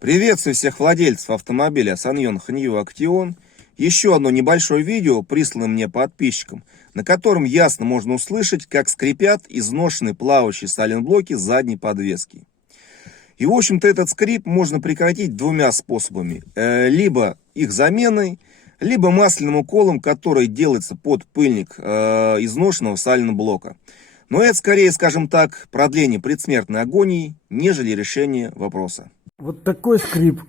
Приветствую всех владельцев автомобиля Sanyon New Action. Еще одно небольшое видео, прислано мне подписчикам, на котором ясно можно услышать, как скрипят изношенные плавающие сайлентблоки задней подвески. И в общем-то этот скрип можно прекратить двумя способами. Либо их заменой, либо масляным уколом, который делается под пыльник изношенного сайлентблока. Но это скорее, скажем так, продление предсмертной агонии, нежели решение вопроса. Вот такой скрип